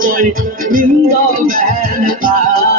কতই নিন্দ বেন পারে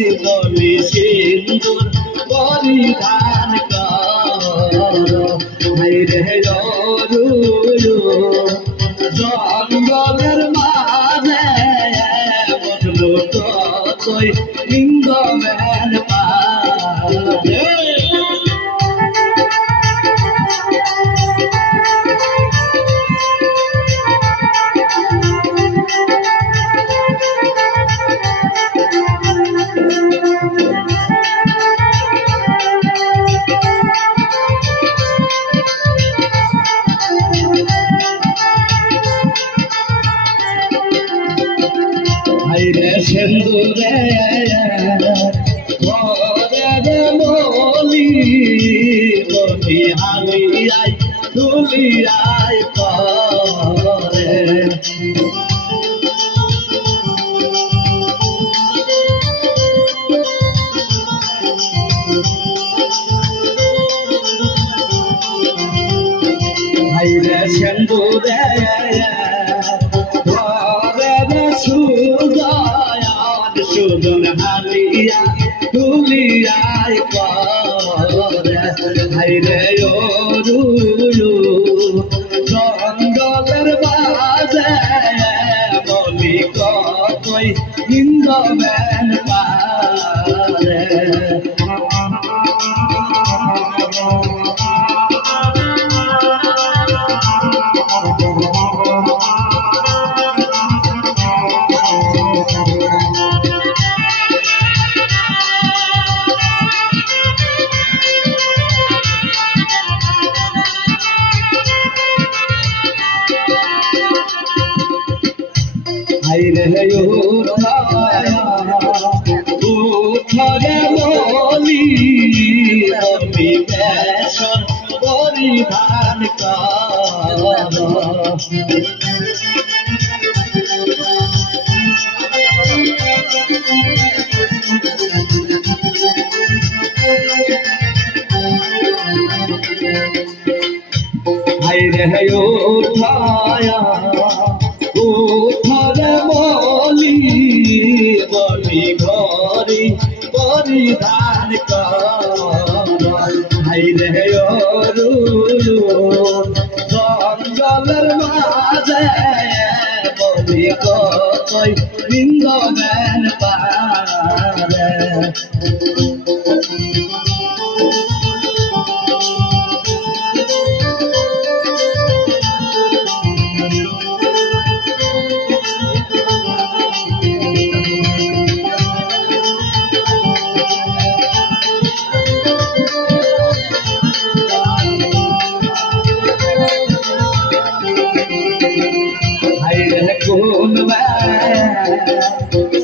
হাইরে সেন্দুরে ঘরে মলি বলি হালিয়াই দুলিয়াই পরে। সুদন হালিয়া দুলিয়াই পরে হাইরে রুয়ু জঙ্গলের বাজে বলি কতই হিন্দ বেন উঠরে বলি আমি বেশন পরিধান কর হাইরে উঠায়া উঠরে পরিধান রুয়ু জঙ্গলের মাঝে বলি কতই লিঙ্গ বেন পারে।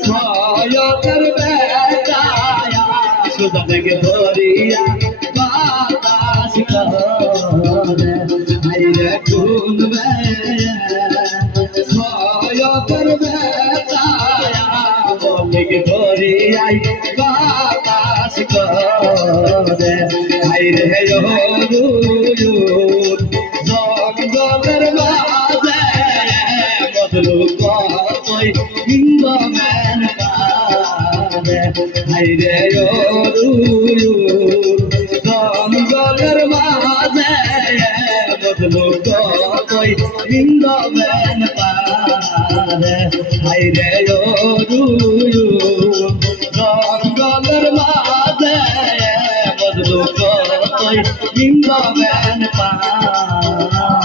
সয়তের বেটায়া সুদনকে ধরিয়া বাতাস করে হাইরে কোন সয়তের বেটায়া বলিকে ধরিয়াই বাতাস করে হাইরে রুয়ু জঙ্গলের হয় লিঙ্গ ম্যান হাইরে জঙ্গলের মাঝে বদলো কই লিঙ্গ ম্যান হাইরে জঙ্গলের মাঝে বদলো কই লিঙ্গ ম্যান পারে